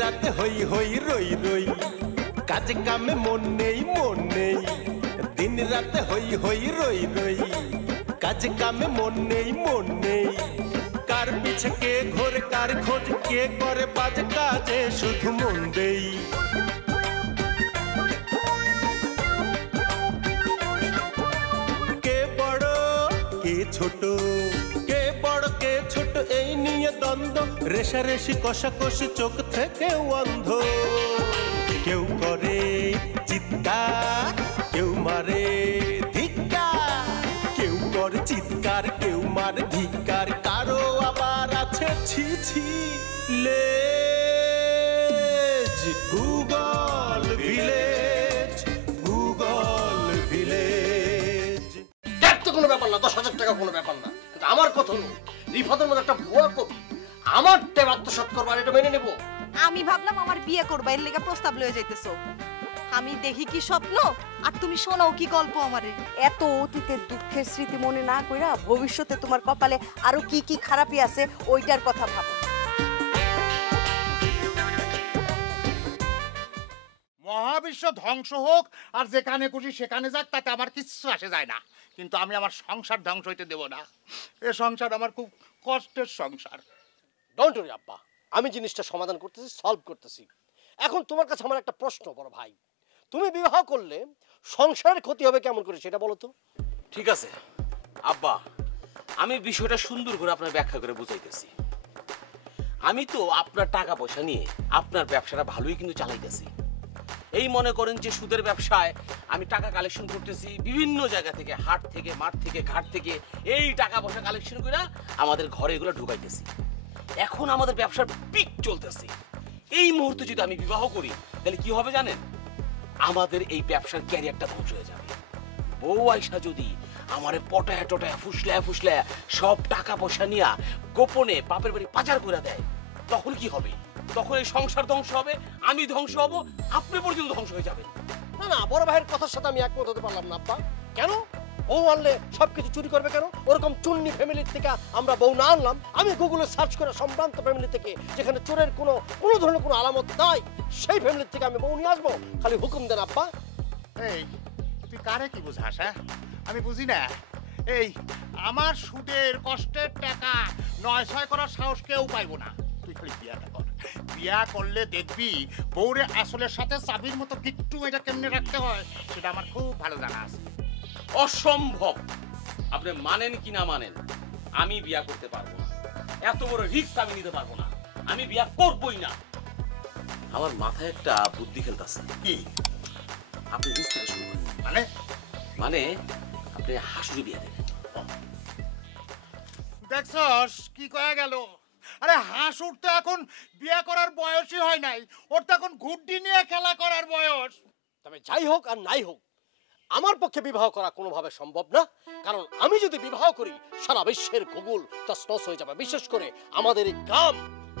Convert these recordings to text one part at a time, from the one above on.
রাতে হই হই রই রই কাজে কামে মন নেই দিন রাতে হই হই রই রই কাজে কামে মন নেই কার পিছে কে ঘোরে কার খোঁজ কে করে বাজ কাজে শুধু মন দেই কে বড় কে ছোট কে বড় কে ছোট এই নিয়ে দ্বন্দ্ব রেশারেশি কষাকষি চোখ থেকে অন্ধ কেউ করে চিৎকার কেউ মারে ধিক্কার কেউ করে চিৎকার কেউ মারে ধিক্কার কারো আবার আছে ছি ছি লেজ গুগল ভিলেজ কোনো ব্যাপার না 10,000 টাকা কোনো ব্যাপার না কিন্তু আমার কথা হলো রিফাতের মতো একটা ভুয়া কবি আমার টেম আত্মসাৎ করবার এটা মেনে নেব আমি ভাবলাম আমার বিয়ে করবা এর লেগে প্রস্তাব লয়ে যাইতেছো আমি দেখি কি স্বপ্ন আর তুমি শোনাও কি গল্প আমারে এত অতীতের দুঃখের স্মৃতি মনে না কইরা ভবিষ্যতে তোমার কপালে আরো কি কি খারাপই আছে ওইটার কথা ভাবো মহাবিশ্ব ধ্বংস হোক আর যেখানে খুশি সেখানে যাক তাতে আমার কিচ্ছু আসে যায় না কিন্তু আমি আমার সংসার ধ্বংস হইতে দেব না এই সংসার আমার খুব কষ্টের সংসার ডোন্ট ওরি আব্বা আমি জিনিসটা সমাধান করতেছি সলভ করতেছি এখন তোমার কাছে আমার একটা প্রশ্ন বড় ভাই তুমি বিবাহ করলে সংসারের ক্ষতি হবে কেমন করে সেটা বলো তো ঠিক আছে আব্বা আমি বিষয়টা সুন্দর করে আপনার ব্যাখ্যা করে বুঝাইতেছি আমি তো আপনার টাকা পয়সা নিয়ে আপনার ব্যবসাটা ভালোই কিন্তু চালাইতেছি এই মনে করেন যে সুদের ব্যবসায় আমি টাকা কালেকশন করতেছি বিভিন্ন জায়গা থেকে হাট থেকে মাঠ থেকে ঘাট থেকে এই টাকা পয়সা কালেকশন করে আমাদের ঘরে এগুলো ঢুকাইতেছি এখন আমাদের ব্যবসার পিক চলতেছে এই মুহূর্তে যদি আমি বিবাহ করি তাহলে কি হবে জানেন আমাদের এই ব্যবসার ক্যারিয়ারটা ধ্বংস হয়ে যাবে বউ আয়সা যদি আমারে পটায় টটায় ফুসলায় সব টাকা পয়সা নিয়ে গোপনে বাপের বাড়ি পাচার করে দেয় তখন কি হবে তখন এই সংসার ধ্বংস হবে আমি ধ্বংস হব আপনি পর্যন্ত ধ্বংস হয়ে যাবেন না না বড় ভাইয়ের কথার সাথে আমি একমত হতে পারলাম না আব্বা কেন বউ আনলে সবকিছু চুরি করবে কেন ওরকম চুন্নি ফ্যামিলির থেকে আমরা বউ না আনলাম আমি গুগলে সার্চ করে সম্ভ্রান্ত ফ্যামিলি থেকে যেখানে চোরের কোনো ধরনের কোনো আলামত নাই সেই ফ্যামিলির থেকে আমি বউ নিয়ে আসবো খালি হুকুম দেন আব্বা এই তুই কারে কি বুঝাস হ্যাঁ আমি বুঝি না এই আমার সুদের কষ্টের টাকা 9-6 করার সাহস কেউ পাইবো না তুই খালি বিয়াটা কর বিয়া করলে দেখবি বউরে আসলের সাথে চাবির মতো গিট্টু এটা কেমনে রাখতে হয় সেটা আমার খুব ভালো জানা আছে অসম্ভব আপনি মানেন কি না মানেন আমি বিয়া করতে পারবো না এত বড় রিস্ক আমি নিতে পারবো না আমি বিয়া করবই না আমার মাথায় একটা বুদ্ধি খেলতেছে কি আপনি রিস্ক থেকে শুরু করুন মানে আপনি হাসুরি বিয়া দেবেন দেখছস কি কয়া গেল আরে হাসুর তো এখন বিয়া করার বয়সই হয় নাই ওর তো এখন ঘুড্ডি নিয়ে খেলা করার বয়স তবে যাই হোক আর নাই হোক আমার পক্ষে বিবাহ করা কোনোভাবে সম্ভব না কারণ আমি যদি বিবাহ করি সারা বিশ্বের গুগল তছনছ হয়ে যাবে বিশেষ করে আমাদের এই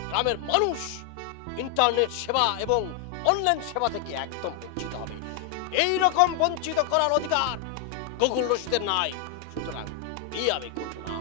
গ্রামের মানুষ ইন্টারনেট সেবা এবং অনলাইন সেবা থেকে একদম বঞ্চিত হবে এই রকম বঞ্চিত করার অধিকার গুগল রশিদের নাই সুতরাং এই আমি করব না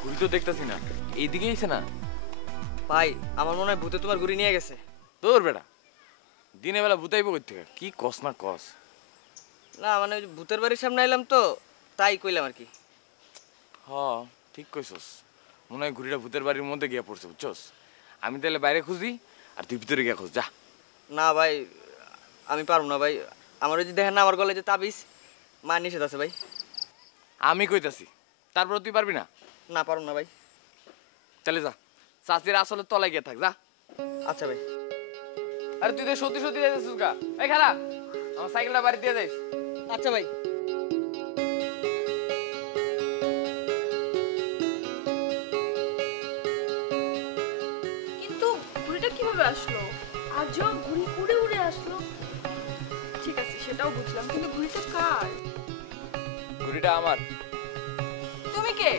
ঘুরি তো দেখতেছি না এইদিকে এসে না ভাই আমার মনে হয় ভূতে তোমার ঘুরি নিয়ে গেছে তোর বেটা দিনে বেলা ভূতাইব কই থেকে কি কস না কস না মানে ভূতের বাড়ির সামনে এলাম তো তাই কইলাম আর কি হ ঠিক কইছস মনে হয় ঘুরিটা ভূতের বাড়ির মধ্যে গিয়া পড়ছে বুঝছস আমি তাহলে বাইরে খুঁজি আর তুই ভিতরে গিয়া খুঁজ যা না ভাই আমি পারবো না ভাই আমার যদি দেখেন না আমার গলায় যে তাবিজ মা নিষেধ আছে ভাই আমি কইতাছি তারপর তুই পারবি না না পারবো না ভাই চলে যা চাষির আসলে তলায় গিয়ে থাক যা আচ্ছা ভাই আরে তুই তো সত্যি সত্যি যাইতেছিস গা এই খালা আমার সাইকেলটা বাড়ি দিয়ে যাইস আচ্ছা ভাই কিন্তু ঘুড়িটা কিভাবে আসলো আর যখন ঘুড়ি উড়ে উড়ে আসলো ঠিক আছে সেটাও বুঝলাম কিন্তু ঘুড়িটা কার ঘুড়িটা আমার। তুমি কে?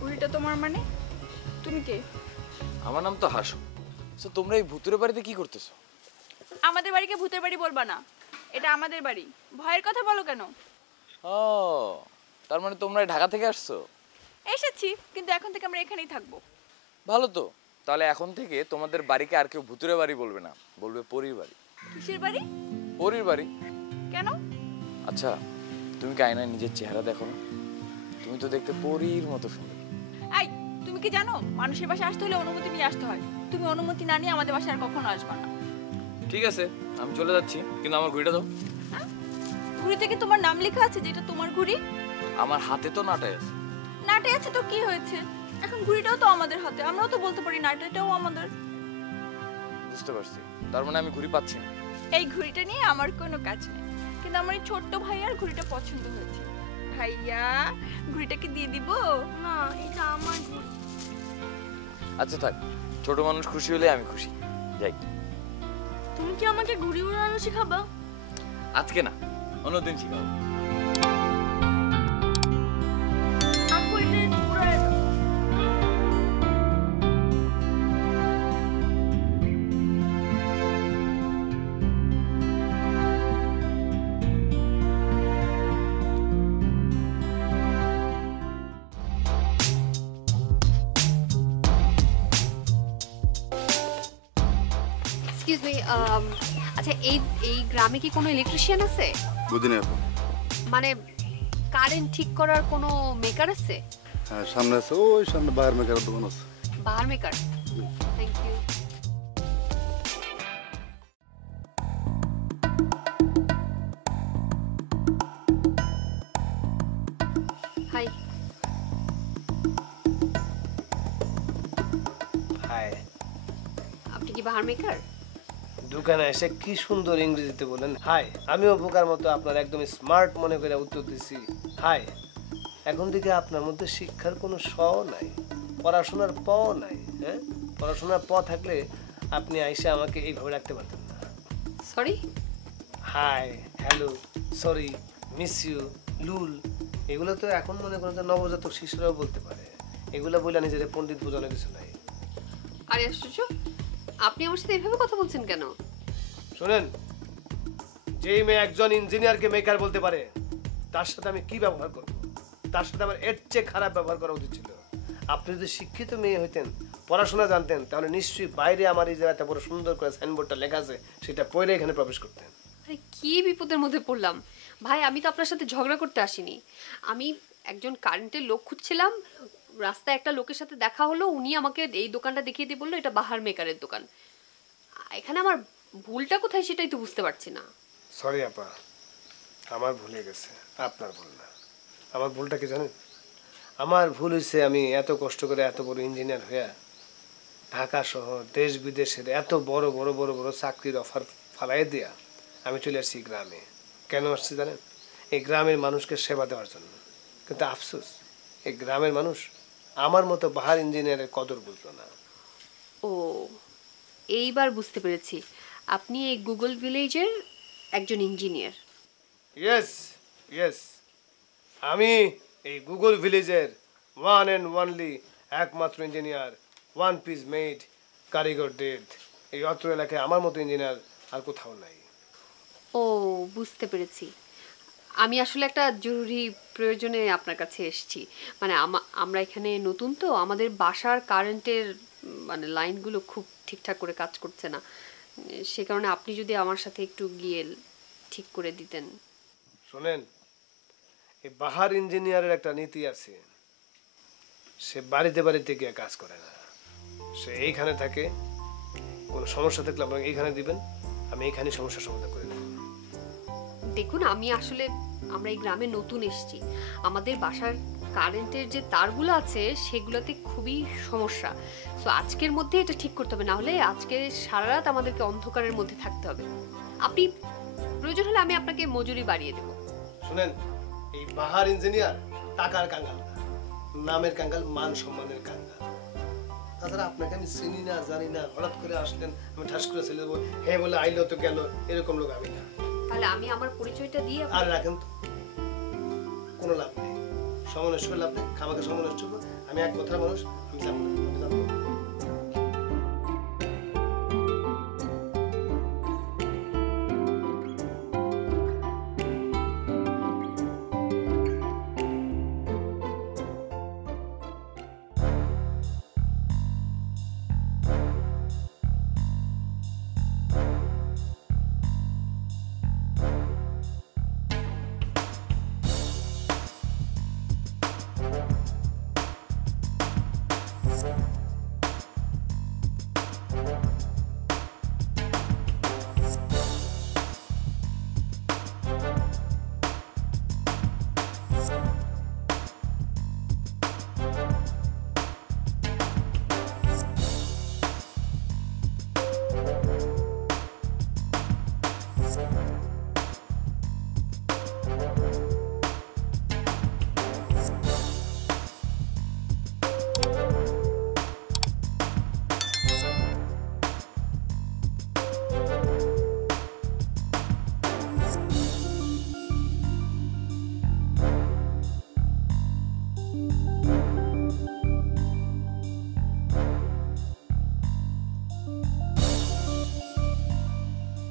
ঘুড়িটা তোমার মানে? তুমি কে? আমার নাম তো হাসু। তো তোমরা এই ভুতুরে বাড়িতে কি করতেছো? আমাদের বাড়িকে ভূতের বাড়ি বলবা না, এটা আমাদের বাড়ি। ভয়ের কথা বলো কেন? ও, তার মানে তোমরা ঢাকা থেকে আসছো? এসেছি, কিন্তু এখন থেকে আমরা এখানেই থাকবো। ভালো তো, তাহলে এখন থেকে তোমাদের বাড়িকে আর কেউ ভুতুরে বাড়ি বলবে না, বলবে পরীর বাড়ি। কিসের বাড়ি? পরীর বাড়ি। কেন? আচ্ছা, তুমি কি আয়নায় নিজের চেহারা দেখো না? তুমি তো দেখতে পরীর মতো সুন্দর। এই, তুমি কি জানো মানুষের বাসায় আসতে হলে অনুমতি নিয়ে আসতে হয়? তুমি অনুমতি না নিয়ে আমাদের বাসায় আর কখনো আসবে না। ঠিক আছে, আমি চলে যাচ্ছি, কিন্তু আমার ঘুড়িটা দাও। ঘুড়িতে কি তোমার নাম লেখা আছে যেটা তোমার ঘুড়ি? আমার হাতে তো নাটাই আছে। নাটে আছে তো কি হয়েছে? এখন ঘুড়িটাও তো আমাদের হাতে, আমরাও তো বলতে পারি নাটাটাও আমাদের। বুঝতে পারছি, তার মানে আমি ঘুড়ি পাচ্ছি না। এই ঘুড়িটা নিয়ে আমার কোনো কাজ নেই, কিন্তু আমার এই ছোট্ট ভাইয়ার ঘুড়িটা পছন্দ হয়েছে। ভাইয়া, ঘুড়িটাকে দিয়ে দিব? না, এটা আমার ঘুড়ি। আচ্ছা থাক, ছোট মানুষ খুশি হলে আমি খুশি। যাই। তুমি কি আমাকে ঘুড়ি উড়ানো শেখাবা? আজকে না, অন্যদিন শিখাবো। আপু, এটা উড়ায় দাও। এক্সকিউজ মি, আচ্ছা এই গ্রামে কি কোনো ইলেকট্রিশিয়ান আছে? বুঝি না আপু। মানে কারেন্ট ঠিক করার কোনো মেকার আছে? হ্যাঁ, সামনে আছে, ওই সামনে বাহার মেকারের দোকান আছে। Bahar maker? Thank you. Hi. Hi. আপনি কি বাহার মেকার? দোকানে এসে কি সুন্দর ইংরেজিতে বলেন হাই। আমিও বোকার মতো আপনার একদম স্মার্ট মনে করে উত্তর দিছি হাই। এখন থেকে আপনার মধ্যে শিক্ষার কোনো শও নাই, পড়াশোনার প নাই। হ্যাঁ, পড়াশোনার প থাকলে আপনি আইসা আমাকে এইভাবে রাখতে পারতেন না। Sorry. Hi, hello, sorry, miss you, lol, এগুলো তো এখন মনে করেন যে নবজাতক শিশুরাও বলতে পারে। এগুলো বলে নিজের পণ্ডিত বোঝানো কিছু নাই। আরে আশ্চর্য, আপনি আমার সাথে এভাবে কথা বলছেন কেন? শোনেন, যেই মেয়ে একজন ইঞ্জিনিয়ারকে মেকার বলতে পারে, তার সাথে আমি কি ব্যবহার করব? তার সাথে আমার এর চেয়ে খারাপ ব্যবহার করা উচিত ছিল। আপনি যদি শিক্ষিত মেয়ে হইতেন, পড়াশোনা জানতেন, তাহলে নিশ্চয়ই বাইরে আমার এই জায়গাটা বড় সুন্দর করে সাইনবোর্ডটা লেখা আছে, সেটা পড়ে এখানে প্রবেশ করতেন। আরে কি বিপদের মধ্যে পড়লাম ভাই, আমি তো আপনার সাথে ঝগড়া করতে আসিনি। আমি একজন কারেন্টের লোক খুঁজছিলাম, রাস্তায় একটা লোকের সাথে দেখা হলো, উনি আমাকে এই দোকানটা দেখিয়ে দিয়ে বললো এটা বাহার মেকারের দোকান। এখানে আমার ভুলটা কোথায় সেটাই তো বুঝতে পারছি না। সরি আপা, আমার ভুলে গেছে, আপনার ভুল না। আমার ভুলটা কি জানেন? আমার ভুল হয়েছে আমি এত কষ্ট করে এত বড় ইঞ্জিনিয়ার হয়ে ঢাকা সহ দেশ বিদেশের এত বড় বড় বড় বড় চাকরির অফার ফালাই দিয়া আমি চলে আসছি গ্রামে। কেন আসছি জানেন? এই গ্রামের মানুষকে সেবা দেওয়ার জন্য। কিন্তু আফসোস, এই গ্রামের মানুষ আমার মতো বাহার ইঞ্জিনিয়ারের কদর বুঝলো না। ও, এইবার বুঝতে পেরেছি, আপনি এই গুগল ভিলেজের একজন ইঞ্জিনিয়ার। ইয়েস ইয়েস, আমি এই গুগল ভিলেজের ওয়ান অ্যান্ড ওয়ানলি একমাত্র ইঞ্জিনিয়ার, ওয়ান পিস মেড, কারিগর ডেড। এই অত্র এলাকায় আমার মতো ইঞ্জিনিয়ার আর কোথাও নাই। ও, বুঝতে পেরেছি। আমি আসলে একটা জরুরি প্রয়োজনে আপনার কাছে এসেছি। মানে আমরা এখানে নতুন তো, আমাদের বাসার কারেন্টের মানে লাইনগুলো খুব ঠিকঠাক করে কাজ করছে না। সে কারণে আপনি যদি আমার সাথে একটু গিয়ে ঠিক করে দিতেন। শোনেন, এই বাহার ইঞ্জিনিয়ারের একটা নীতি আছে, সে বাড়িতে বাড়িতে গিয়ে কাজ করে না। সে এইখানে থাকে, কোনো সমস্যা থাকলে আপনাকে এইখানে দিবেন, আমি এইখানে সমস্যার সমাধান করে দেব। দেখুন, আমরা এই গ্রামে নতুন এসেছি, আমাদের বাসার কারেন্টের যে তারগুলো আছে সেগুলোতে খুবই সমস্যা। সো আজকের মধ্যে এটা ঠিক করতে হবে, না হলে আজকে সারা রাত আমাদেরকে অন্ধকারের মধ্যে থাকতে হবে। আপনি প্রয়োজন হলে আমি আপনাকে মজুরি বাড়িয়ে দেব। শুনেন, এই বাহার ইঞ্জিনিয়ার টাকার কাঙ্গাল না, নামের কাঙ্গাল, মান সম্মানের কাঙ্গাল। তাছাড়া আপনাকে আমি চিনি না জানি না, হঠাৎ করে আসলেন, আমি ঠাস করে ছেলে দেবো, হ্যাঁ বলে আইলো তো গেল, এরকম লোক আমি না। তাহলে আমি আমার পরিচয়টা দিয়ে আর রাখেন তো, কোনো লাভ নেই, সমনস্য করে লাভ নেই, খামাকে সমনস্য করবো। আমি এক কথার মানুষ, আমি যাবো না, আমি যাবো না।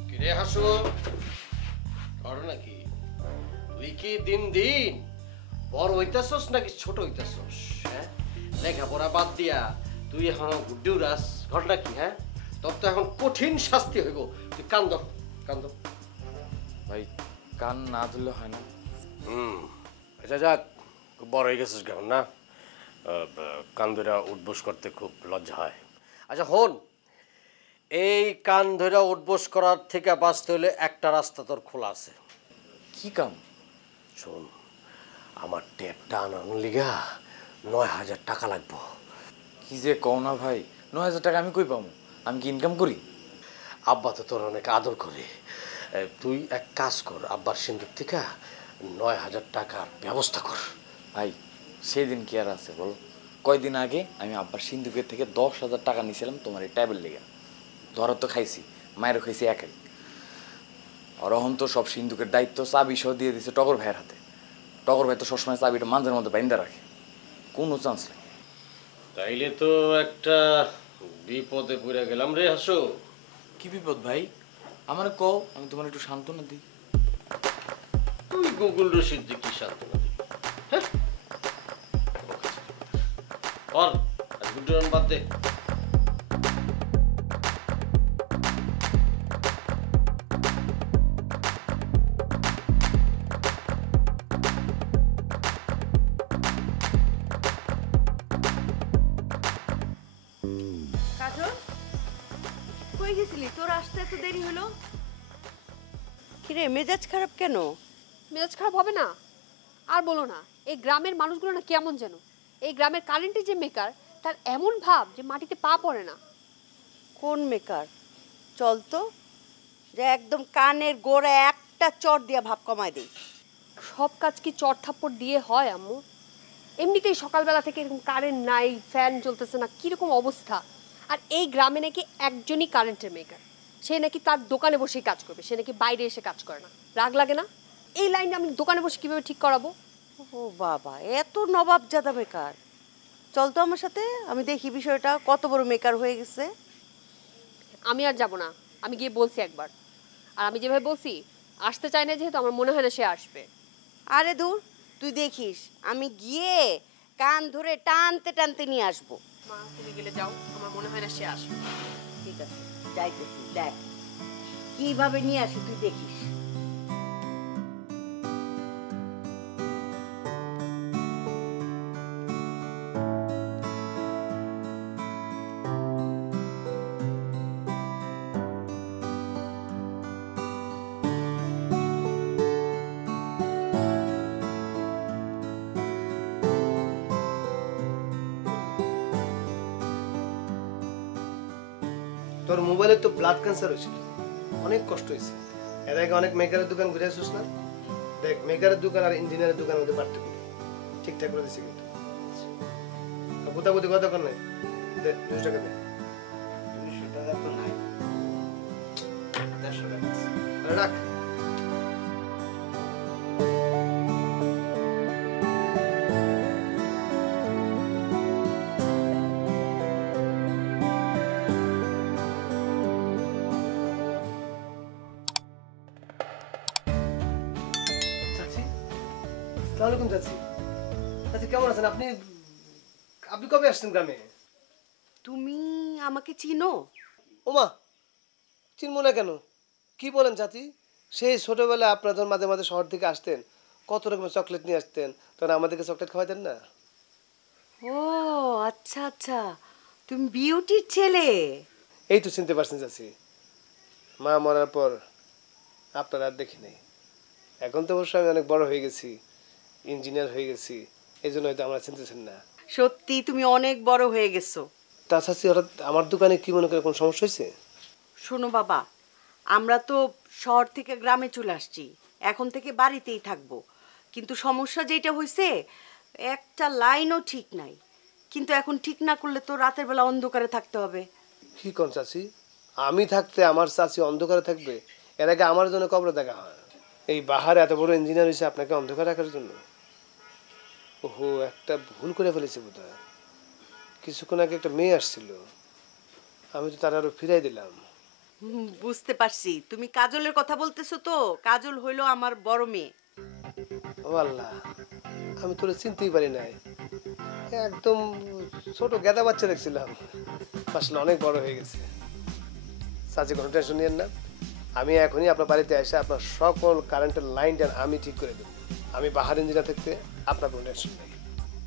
কিরে হাসু, ঘটনা কি? তুই কি দিন দিন বড় হইতাছস নাকি ছোট হইতাছস? হ্যাঁ, লেখাপড়া বাদ দিয়া তুই এখন গুড্ডি উড়াস, ঘটনা কি? হ্যাঁ, তোর তো এখন কঠিন শাস্তি হইব। তুই কান্দ কান্দ। ভাই কান না ধরলে হয় না। আচ্ছা যাক, খুব বড় হয়ে গেছিস কেমন না, কান ধরে উঠবোস করতে খুব লজ্জা হয়। আচ্ছা হন, এই কান ধরে উঠবোস করার থেকে বাঁচতে হলে একটা রাস্তা তোর খোলা আছে। কি কাম? শোন, আমার ট্যাপটা আনার লিগা ৯,০০০ টাকা লাগবো। কি যে কও না ভাই, ৯,০০০ টাকা আমি কই পাবো? আমি কি ইনকাম করি? আব্বা তো তোর অনেক আদর করে। তুই এক কাজ কর, আব্বার সিন্দুক থেকে ৯,০০০ টাকার ব্যবস্থা কর। ভাই সেই দিন কি আর আছে বলো? কয়দিন আগে আমি আব্বার সিন্ধুকের থেকে ১০,০০০ টাকা নিয়েছিলাম তোমার এই ট্যাবের লেগে। ধরো তো খাইছি, মায়েরও খাইছি একাই। আর এখন তো সব সিন্ধুকের দায়িত্ব চাবি সহ দিয়ে দিছে টগর ভাইয়ের হাতে। টগর ভাই তো সবসময় চাবিটা মাঝের মধ্যে বাইন্দা রাখে, কোনো চান্স নেই। তাইলে তো একটা বিপদে পড়ে গেলাম রে হাসু। কি বিপদ ভাই? আমার কও, আমি তোমার একটু সান্ত্বনা দিই। তুই গুগল রশিদ দিয়ে কি সান্ত্বনা দিবি? হ্যাঁ, কর, গুড্ডি রান বাদ দে। কাজল, কই গেছিলি? তোর আসতে এত দেরি হলো? কিরে, মেজাজ খারাপ কেন? মেজাজ খারাপ হবে না? আর বলো না, এই গ্রামের মানুষগুলো না কেমন যেন। এই গ্রামের কারেন্টের যে মেকার, তার এমন ভাব যে মাটিতে পা পড়ে না। কোন মেকার? চল তো, যে একদম কানের গোড়ে একটা চট দিয়া ভাব কমায় দেই। সব কাজ কি চট থাপ্পড় দিয়ে হয় আম্মু? এমনিতেই সকালবেলা থেকে এরকম কারেন্ট নাই, ফ্যান চলতেছে না, কিরকম অবস্থা। আর এই গ্রামে নাকি একজনই কারেন্টের মেকার, সে নাকি তার দোকানে বসেই কাজ করবে, সে নাকি বাইরে এসে কাজ করে না। রাগ লাগে না? এই লাইনে আমি দোকানে বসে কিভাবে ঠিক করাবো? ও বাবা, এত নবাবজাদা মেকার! চল তো আমার সাথে, আমি দেখি বিষয়টা কত বড় মেকার হয়ে গেছে। আমি আর যাব না, আমি গিয়ে বলছি একবার। আর আমি যেভাবে বলছি, আসতে চাই না যেহেতু, আমার মনে হয় না সে আসবে। আরে দূর, তুই দেখিস, আমি গিয়ে কান ধরে টানতে টানতে নিয়ে আসবো। মা তুমি গেলে যাও, আমার মনে হয় না সে আসবে। ঠিক আছে, যাইতেছি, দেখ কিভাবে নিয়ে আসি, তুই দেখিস। তোর মোবাইলে তো ব্লাড ক্যান্সার হয়েছিল, অনেক কষ্ট হয়েছে। এর আগে অনেক মেকারের দোকান ঘুরে আসিস না? দেখ, মেকারের দোকান আর ইঞ্জিনিয়ারের দোকানের মধ্যে পার্থক্য ঠিকঠাক করে দিচ্ছে কিন্তু। বুতাবুতি কথা কর নাই, দে 200 টাকা দে। 200 টাকা তো নাই। 150 টাকা আছে। আরে রাখ। চাচি, আসসালামু আলাইকুম চাচি। চাচি কেমন আছেন আপনি? আপনি কবে আসছেন গ্রামে? তুমি আমাকে চিনো? ওমা, চিনবো না কেন? কি বলেন চাচি? সেই ছোটবেলায় আপনারা যখন মাঝে মাঝে শহর থেকে আসতেন, কত রকমের চকলেট নিয়ে আসতেন, তখন আমাদেরকে চকলেট খাওয়াতেন না? ও আচ্ছা আচ্ছা, তুমি বিউটির ছেলে। এই তো চিনতে পারছেন চাচি। মা মরার পর আপনারা আর দেখি নাই। এখন তো অবশ্য আমি অনেক বড় হয়ে গেছি, ইঞ্জিনিয়ার হয়ে গেছি, এই জন্য হয়তো আমরা চিনতেছেন না। সত্যি তুমি অনেক বড় হয়ে গেছো। তা চাচি, হঠাৎ আমার দোকানে কি মনে করে কোনো সমস্যা হয়েছে? শোনো বাবা, আমরা তো শহর থেকে গ্রামে চলে আসছি, এখন থেকে বাড়িতেই থাকবো। কিন্তু সমস্যা যেটা হয়েছে, একটা লাইনও ঠিক নাই। কিন্তু এখন ঠিক না করলে তো রাতের বেলা অন্ধকারে থাকতে হবে। কি কোন চাচি? আমি থাকতে আমার চাচি অন্ধকারে থাকবে? এর আগে আমার জন্য কবরে দেখা হয়। এই বাহারে এত বড় ইঞ্জিনিয়ার হয়েছে আপনাকে অন্ধকার রাখার জন্য? ওহো, একটা ভুল করে ফেলেছি বোধহয়। কিছুক্ষণ আগে একটা মেয়ে আসছিল, আমি তো তার আরো ফিরাই দিলাম। বুঝতে পারছি, তুমি কাজলের কথা বলতেছো তো। কাজল হইলো আমার বড় মেয়ে। ও আল্লাহ, আমি তোরে চিনতেই পারি নাই। একদম ছোট গেদা বাচ্চা দেখছিলাম, আসলে অনেক বড় হয়ে গেছে। চাচি কোনো টেনশন নিয়েন না, আমি এখনই আপনার বাড়িতে এসে আপনার সকল কারেন্টের লাইনটা আমি ঠিক করে দেবো। আমি বাহার ইঞ্জিনিয়ার থাকতে আপনার কোনো টেনশন নেই।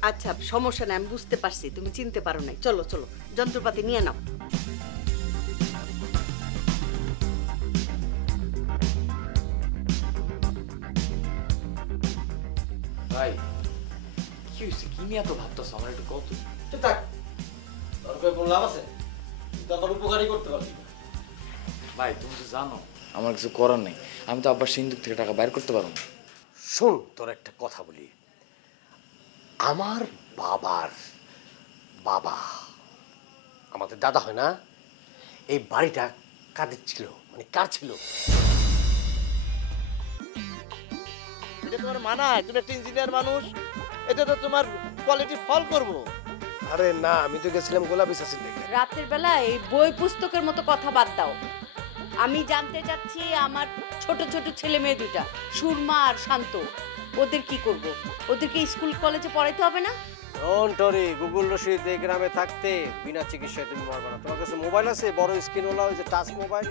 আচ্ছা সমস্যা নেই, আমি বুঝতে পারছি তুমি চিনতে পারো নাই। চলো চলো, যন্ত্রপাতি নিয়ে নাও। ভাই কি হয়েছে? কি নিয়ে এত ভাবতেছো? আমার একটু কত থাক, তোর কই কোনো লাভ আছে? তুই তো আমার উপকারই করতে পারবি না। ভাই তুমি তো জানো আমার কিছু করার নেই। আমি তো আব্বার সিন্ধুক থেকে টাকা বাইর করতে পারবো না। শোন, তোর একটা কথা বলি। আমার বাবার বাবা, আমাদের দাদা হয় না, এই বাড়িটা কাদের ছিল, মানে কার ছিল? এটা তোমার মানায়? তুমি একটা ইঞ্জিনিয়ার মানুষ, এটা তো তোমার কোয়ালিটি ফল করবো। আরে না, আমি তো গেছিলাম গোলাপি চাচির লেগে। রাতের বেলা এই বই পুস্তকের মতো কথা বাদ দাও। আমি জানতে চাচ্ছি আমার ছোট ছোট ছেলে মেয়ে দুটা, সুরমা আর শান্ত, ওদের কি করব? ওদেরকে স্কুল কলেজে পড়াইতে হবে না? রন্টরি গুগল রশিদ এই গ্রামে থাকতে বিনা চিকিৎসায় তুমি মরবে না। তোমার কাছে মোবাইল আছে, বড় স্ক্রিন ওলা, ওই যে টাচ মোবাইল।